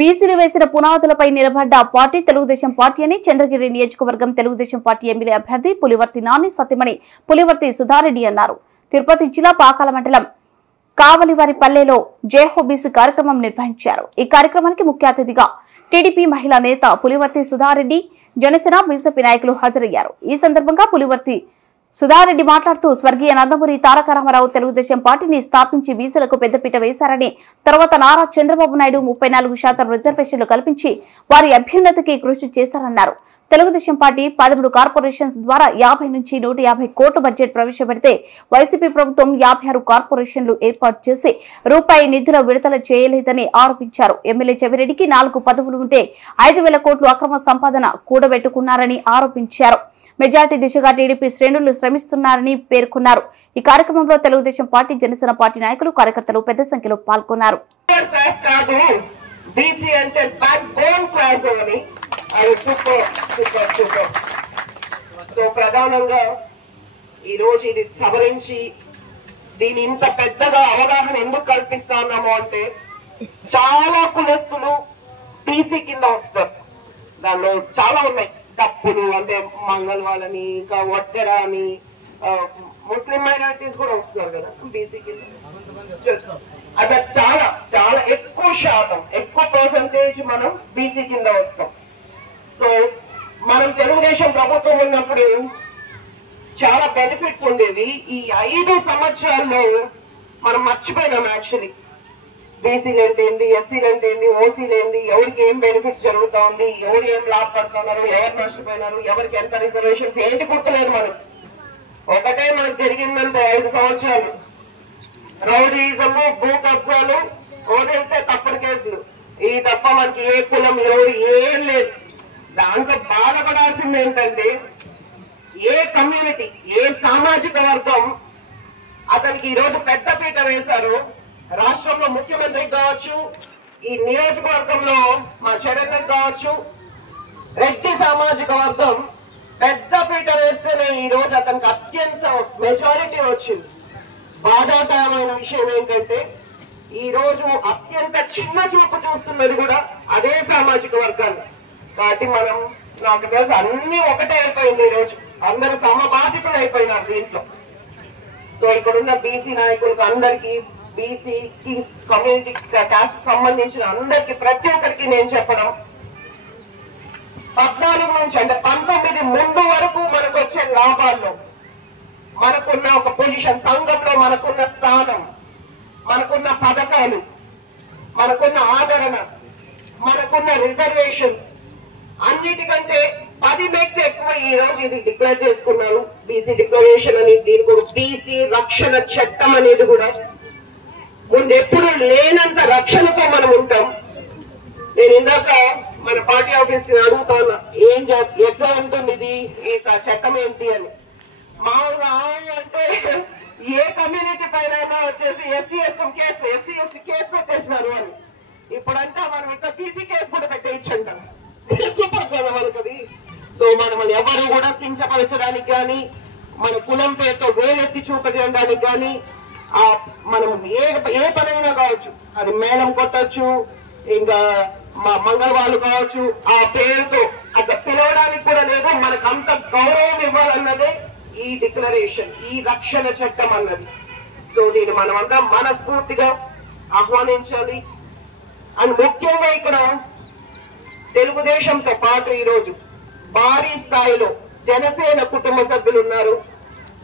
బీసీలు వేసిన పునాదులపై నిలబడ్డ పార్టీ తెలుగుదేశం పార్టీ అని చంద్రగిరి నియోజకవర్గం తెలుగుదేశం పార్టీ ఎమ్మెల్యే అభ్యర్థి పులివర్తి నాని సతీమణి పులివర్తి సుధారెడ్డి అన్నారు. తిరుపతి జిల్లా పాకాల మండలం కావలివారిపల్లెలో జేహో బీసీ కార్యక్రమం నిర్వహించారు. ఈ కార్యక్రమానికి ముఖ్య అతిథిగా టీడీపీ మహిళా నేత పులివర్తి సుధారెడ్డి, జనసేన బీజేపీ నాయకులు హాజరయ్యారు. ఈ సందర్భంగా పులివర్తి సుధారెడ్డి మాట్లాడుతూ స్వర్గీయ నందమూరి తారక రామారావు తెలుగుదేశం పార్టీని స్థాపించి బీసీలకు పెద్దపీట వేశారని, తర్వాత నారా చంద్రబాబు నాయుడు 34% రిజర్వేషన్లు కల్పించి వారి అభ్యున్నతికి కృషి చేశారన్నారు. తెలుగుదేశం పార్టీ 13 కార్పొరేషన్స్ ద్వారా 50 నుంచి 150 కోట్ల బడ్జెట్ ప్రవేశపెడితే వైసీపీ ప్రభుత్వం 56 కార్పొరేషన్లు ఏర్పాటు చేసి రూపాయి నిధుల విడుదల చేయలేదని ఆరోపించారు. ఎమ్మెల్యే చెవిరెడ్డికి 4 పదవులు ఉంటే 5,000 కోట్లు అక్రమ సంపాదన కూడబెట్టుకున్నారని ఆరోపించారు. మెజార్టీ దిశగా టీడీపీ శ్రేణులు శ్రమిస్తున్నారని పేర్కొన్నారు. ఈ కార్యక్రమంలో తెలుగుదేశం పార్టీ, జనసేన పార్టీ నాయకులు, కార్యకర్తలు పెద్ద సంఖ్యలో పాల్గొన్నారు. ప్రధానంగా ఈ రోజు ఇది సవరించి దీని ఇంత పెద్దగా అవగాహన ఎందుకు కల్పిస్తున్నాము అంటే, చాలా కులస్తులు బీసీ కింద వస్తారు. దానిలో చాలా ఉన్నాయి తప్పులు, అంటే మంగళ వాళ్ళని, ఇంకా వడ్డెర అని, ముస్లిం మైనారిటీస్ కూడా వస్తున్నారు కదా బీసీ కింద. అట్లా చాలా చాలా ఎక్కువ శాతం, ఎక్కువ పర్సంటేజ్ మనం బీసీ కింద వస్తాం. సో మనం తెలుగుదేశం ప్రభుత్వం ఉన్నప్పుడు చాలా బెనిఫిట్స్ ఉండేవి. ఈ 5 సంవత్సరాల్లో మనం మర్చిపోయినాం యాక్చువల్లీ. బీసీలు అంటే ఏంటి, ఎస్సీలు అంటే ఏంటి, ఓసీలు ఏంటి, ఎవరికి ఏం బెనిఫిట్స్ జరుగుతా ఉంది, ఎవరు ఏం లాభపడుతున్నారు, ఎవరు నష్టపోయినారు, ఎవరికి ఎంత రిజర్వేషన్స్ ఏంటి గుర్తులేదు మనకు. ఒకటే మనకు జరిగిందంటే 5 సంవత్సరాలు రౌడీజము, భూ కబ్జాలు, వదిలితే తప్పుడు కేసులు. ఈ తప్ప మనకి ఏ కులం, ఎవరు ఏం లేదు. దాంట్లో బాధపడాల్సింది ఏంటంటే, ఏ కమ్యూనిటీ, ఏ సామాజిక వర్గం అతనికి ఈ రోజు పెద్దపీట వేశారు. రాష్ట్రంలో ముఖ్యమంత్రికి కావచ్చు, ఈ నియోజకవర్గంలో మా చరణ్ కావచ్చు, రెడ్డి సామాజిక వర్గం పెద్దపీట వేస్తేనే ఈ రోజు అతనికి అత్యంత మెజారిటీ వచ్చింది. బాధాకరమైన విషయం ఏంటంటే, ఈ రోజు అత్యంత చిన్న చూపు చూస్తున్నది కూడా అదే సామాజిక వర్గాన్ని. కాబట్టి మనం, నాకు తెలుసు అన్ని ఒకటే అయిపోయింది. ఈ రోజు అందరూ సమబాధితులు అయిపోయినారు దీంట్లో. సో ఇక్కడున్న బీసీ నాయకులకు అందరికీ, బీసీ కమ్యూనిటీ కాస్ట్ సంబంధించిన అందరికి, ప్రతి ఒక్కరికి నేను చెప్పడం, 14 నుంచి అంటే 19 ముందు వరకు మనకు వచ్చే లాభాల్లో మనకున్న ఒక పొజిషన్, సంఘంలో మనకున్న స్థానం, మనకున్న పథకాలు, మనకున్న ఆదరణ, మనకున్న రిజర్వేషన్స్ అన్నిటికంటే 10 మెట్లు ఎక్కువ ఈ రోజు ఇది డిక్లేర్ చేసుకున్నారు. బీసీ డిక్లరేషన్ అని, దీనికి ఒక బీసీ రక్షణ చట్టం అనేది కూడా ముందు ఎప్పుడు లేనంత రక్షణతో మనం ఉంటాం. నేను ఇందాక మన పార్టీ ఆఫీస్ అడుగుతాను, ఎట్లా ఉంటుంది ఇది, ఈ చట్టం ఏంటి అని. మామూలుగా అంటే ఏ కమ్యూనిటీ పైన వచ్చేసి ఎస్సీ ఎస్టీ కేసు పెట్టేసినారు అని. ఇప్పుడంతా మనం ఇట్లా బీసీ కేసు కూడా పెట్టేయచ్చంట. సూపర్ కదా మనకది. సో మనం ఎవరు కూడా కించపరచడానికి కానీ, మన కులం పేరుతో వేలెత్తి చూపడానికి కానీ, మనం ఏ పనైనా కావచ్చు, అది మేళం కొట్టచ్చు, ఇంకా మా మంగళ వాళ్ళు కావచ్చు, ఆ పేరుతో అట్లా పిలవడానికి కూడా లేదు. మనకు అంత గౌరవం ఇవ్వాలన్నదే ఈ డిక్లరేషన్, ఈ రక్షణ చట్టం అన్నది. సో దీన్ని మనమంతా మనస్ఫూర్తిగా ఆహ్వానించాలి. అండ్ ముఖ్యంగా ఇక్కడ తెలుగుదేశంతో పాటు ఈరోజు భారీ స్థాయిలో జనసేన కుటుంబ సభ్యులు ఉన్నారు.